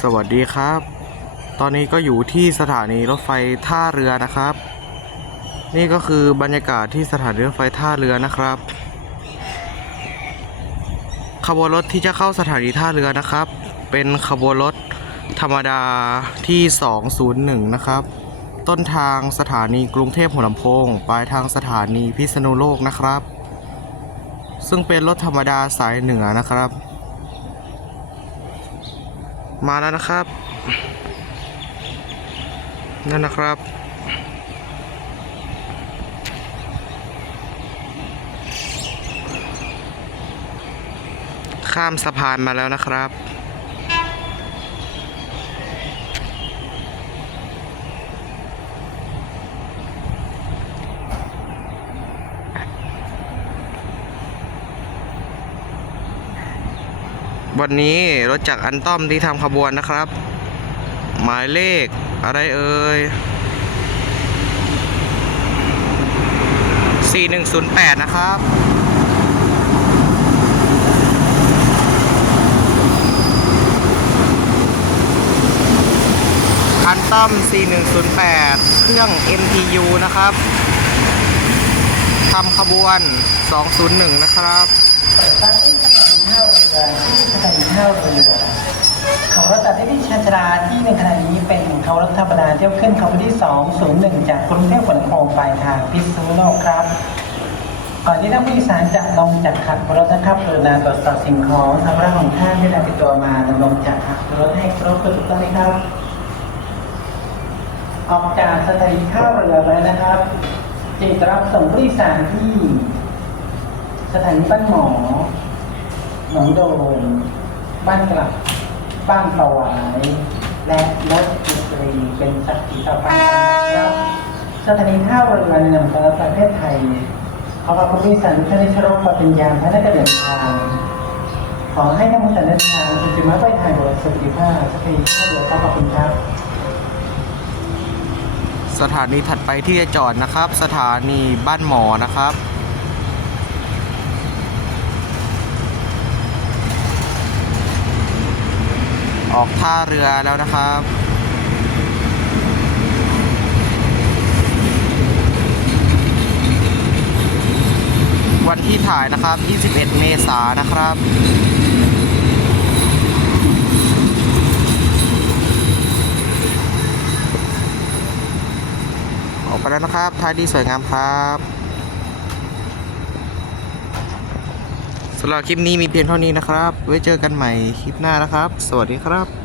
สวัสดีครับ ตอนนี้ก็อยู่ที่สถานีรถไฟท่าเรือนะครับ นี่ก็คือบรรยากาศที่สถานีรถไฟท่าเรือนะครับขบวนรถที่จะเข้าสถานีท่าเรือนะครับ เป็นขบวนรถธรรมดาที่ 201 นะครับ ต้นทางสถานีกรุงเทพหัวลำโพง ปลายทางสถานีพิษณุโลกนะครับ ซึ่งเป็นรถธรรมดาสายเหนือนะครับ มาแล้วนะครับ นั่นนะครับ ข้ามสะพานมาแล้วนะครับ วันนี้รถจากอันต้อมที่ทำขบวนนะครับ หมายเลขอะไรเอ่ย 4108 นะครับ อันต้อม 4108 เครื่อง MTU นะครับทำขบวน 201 นะครับ ข้าเรือของรถตัดที่ชันชราที่ในขณะนี้เป็นเขารถธรรมดาเที่ยวขึ้นเขาที่ 201 จากกรุงเทพขนส่งปลายทางพิษณุโลกครับ ก่อนที่ท่านผู้โดยสารจะลงจากขับรถนะครับกรุณาตรวจสอบสิ่งของทำร่างของท่านที่นำติดตัวมาลงจากขับรถให้ครบถูกต้องไหมครับ ออกจากสถานีท่าเรือแล้วนะครับจะรับส่งผู้โดยสารที่ สถานีบ้านหมอหนองโดน บ้านกลับบ้านประหวายและรถจุตรีเป็นสักขีต่อไปนะครับสถานีท่าเรือในนามของประเทศไทยขอขอบคุณที่สันท่านได้ชรบเป็นยาพระนักเดินทาง ขอให้ท่านผู้เดินทางคุณจะมาไปทางโดยสุขีภาพสถานีท่าเรือขอบพระคุณครับ สถานีถัดไปที่จะจอดนะครับ สถานีบ้านหมอนะครับ ออกท่าเรือแล้วนะครับวันที่ถ่ายนะครับ 21 เมษายนนะครับ ออกไปแล้วนะครับ ท้ายดีสวยงามครับ สำหรับคลิปนี้มีเพียงเท่านี้นะครับ ไว้เจอกันใหม่คลิปหน้านะครับ สวัสดีครับ